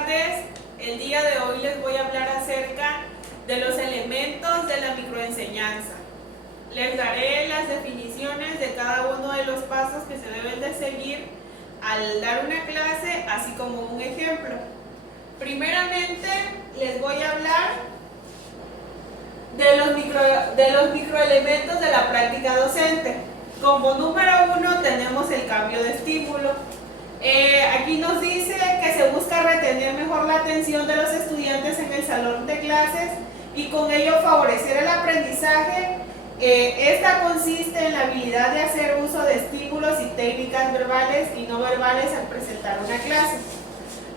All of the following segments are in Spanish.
tardes. El día de hoy les voy a hablar acerca de los elementos de la microenseñanza. Les daré las definiciones de cada uno de los pasos que se deben de seguir al dar una clase, así como un ejemplo. Primeramente, les voy a hablar de los microelementos de la práctica docente. Como número 1 tenemos el cambio de estímulo. Aquí nos dice que se busca retener mejor la atención de los estudiantes en el salón de clases y con ello favorecer el aprendizaje. Esta consiste en la habilidad de hacer uso de estímulos y técnicas verbales y no verbales al presentar una clase.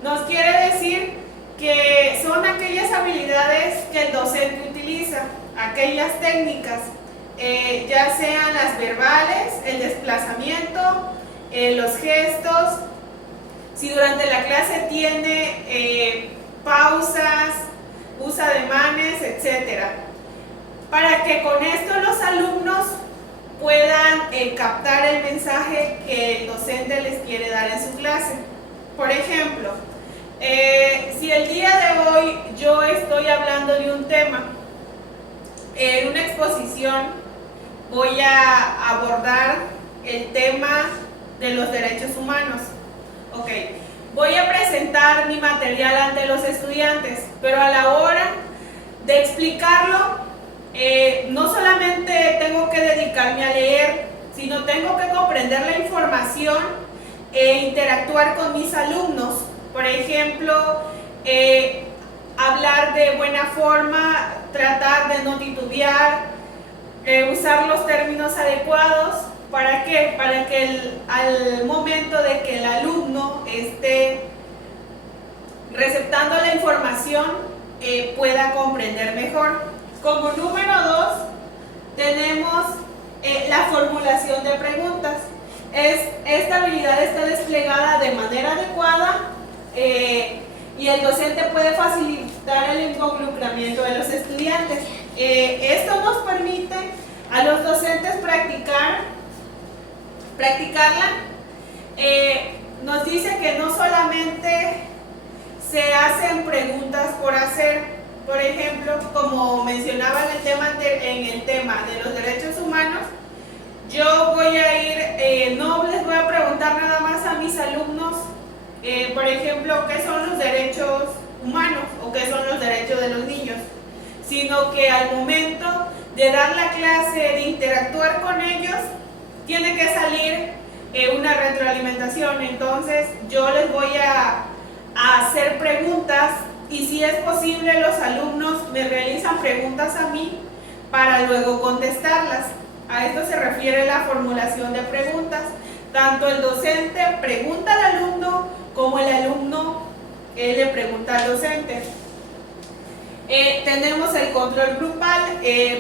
Nos quiere decir que son aquellas habilidades que el docente utiliza, aquellas técnicas, ya sean las verbales, el desplazamiento, los gestos, si durante la clase tiene pausas, usa ademanes, etc. Para que con esto los alumnos puedan captar el mensaje que el docente les quiere dar en su clase. Por ejemplo, si el día de hoy yo estoy hablando de un tema, en una exposición voy a abordar el tema de los derechos humanos. Ok, voy a presentar mi material ante los estudiantes, pero a la hora de explicarlo, no solamente tengo que dedicarme a leer, sino tengo que comprender la información e interactuar con mis alumnos. Por ejemplo, hablar de buena forma, tratar de no titubear, usar los términos adecuados. ¿Para qué? Para que al momento de que el alumno esté receptando la información pueda comprender mejor. Como número 2 tenemos la formulación de preguntas. Esta habilidad está desplegada de manera adecuada y el docente puede facilitar el involucramiento de los estudiantes. Esto nos permite a los docentes practicarla. Nos dice que no solamente se hacen preguntas por hacer. Por ejemplo, como mencionaba en el tema de los derechos humanos, yo voy a ir, no les voy a preguntar nada más a mis alumnos, por ejemplo, qué son los derechos humanos o qué son los derechos de los niños, sino que al momento de dar la clase, de interactuar con ellos, tiene que salir una retroalimentación. Entonces yo les voy a hacer preguntas y si es posible los alumnos me realizan preguntas a mí para luego contestarlas. A esto se refiere la formulación de preguntas. Tanto el docente pregunta al alumno como el alumno le pregunta al docente. Tenemos el control grupal,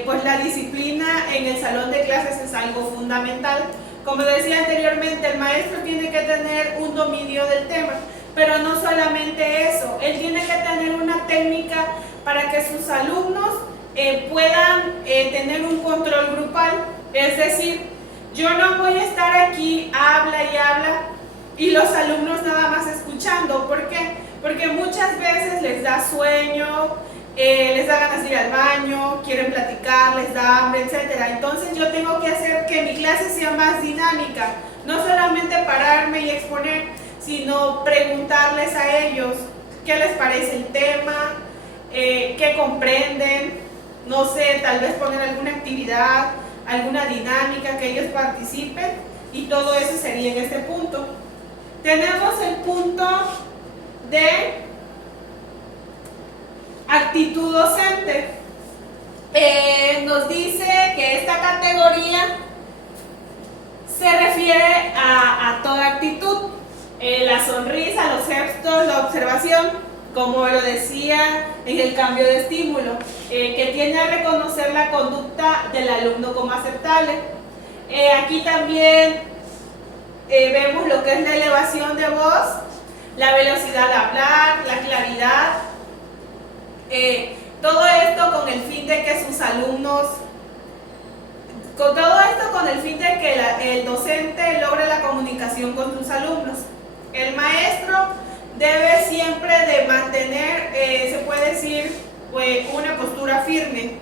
pues la disciplina en el salón de clases es algo fundamental. Como decía anteriormente, el maestro tiene que tener un dominio del tema, pero no solamente eso, él tiene que tener una técnica para que sus alumnos puedan tener un control grupal. Es decir, yo no voy a estar aquí, habla y los alumnos nada más escuchando. ¿Por qué? Porque muchas veces les da sueño, les da ganas de ir al baño, quieren platicar, les da hambre, etc. Entonces yo tengo que hacer que mi clase sea más dinámica, no solamente pararme y exponer, sino preguntarles a ellos qué les parece el tema, qué comprenden, no sé, tal vez poner alguna actividad, alguna dinámica que ellos participen, y todo eso sería en este punto. Tenemos el punto de actitud docente. Nos dice que esta categoría se refiere a toda actitud, la sonrisa, los gestos, la observación, como lo decía en el cambio de estímulo, que tiende a reconocer la conducta del alumno como aceptable. Aquí también vemos lo que es la elevación de voz, la velocidad de hablar, la claridad. Todo esto con el fin de que sus alumnos, con el fin de que el docente logre la comunicación con sus alumnos. El maestro debe siempre de mantener, se puede decir, pues, una postura firme.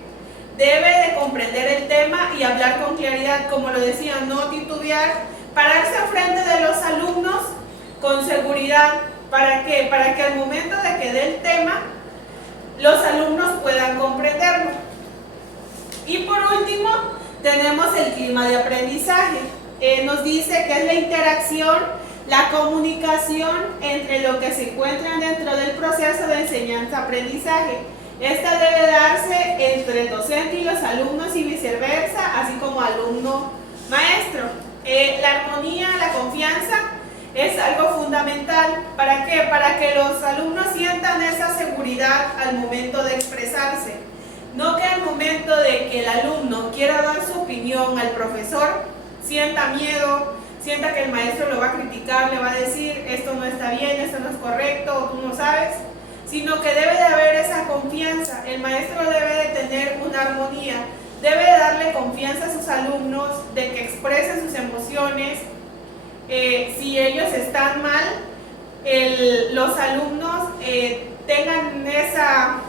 Debe de comprender el tema y hablar con claridad, como lo decía, no titubear, pararse enfrente de los alumnos con seguridad. ¿Para qué? Para que al momento de que dé el tema, los alumnos puedan comprenderlo. Y por último, tenemos el clima de aprendizaje. Nos dice que es la interacción, la comunicación entre lo que se encuentran dentro del proceso de enseñanza-aprendizaje. Esta debe darse entre el docente y los alumnos y viceversa, así como alumno-maestro. La armonía, la confianza es algo fundamental. ¿Para qué? Para que los alumnos sientan esa seguridad al momento de expresarse. No que al momento de que el alumno quiera dar su opinión al profesor, sienta miedo, sienta que el maestro lo va a criticar, le va a decir esto no está bien, esto no es correcto, tú no sabes, sino que debe de haber esa confianza. El maestro debe de tener una armonía, debe de darle confianza a sus alumnos de que expresen sus emociones. Si ellos están mal, los alumnos tengan esa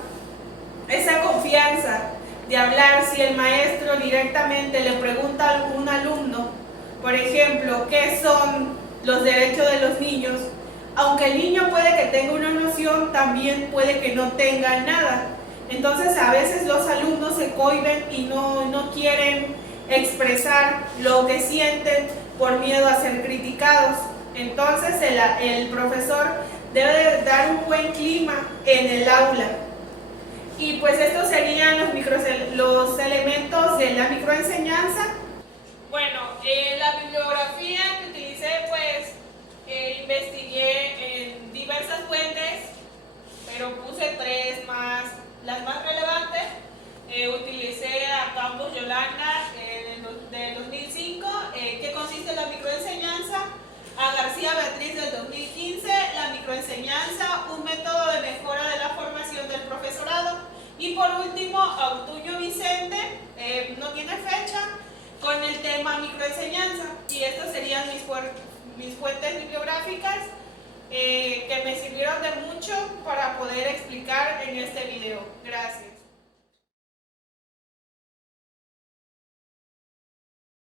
confianza de hablar. Si el maestro directamente le pregunta a algún alumno, por ejemplo, ¿qué son los derechos de los niños? Aunque el niño puede que tenga una noción, también puede que no tenga nada. Entonces a veces los alumnos se cohíben y no quieren expresar lo que sienten por miedo a ser criticados. Entonces el profesor debe de dar un buen clima en el aula. Y pues estos serían los elementos de la microenseñanza. Bueno, la bibliografía que utilicé, pues investigué en diversas fuentes, pero puse tres más, las más relevantes. Utilicé a Campos Yolanda del 2005, ¿qué consiste la microenseñanza? A García Beatriz del 2015, la microenseñanza, un método de mejora de la formación del profesorado. Y por último, a Ortuño Vicente, no tiene fecha, con el tema microenseñanza. Y estas serían mis fuentes bibliográficas que me sirvieron de mucho para poder explicar en este video. Gracias.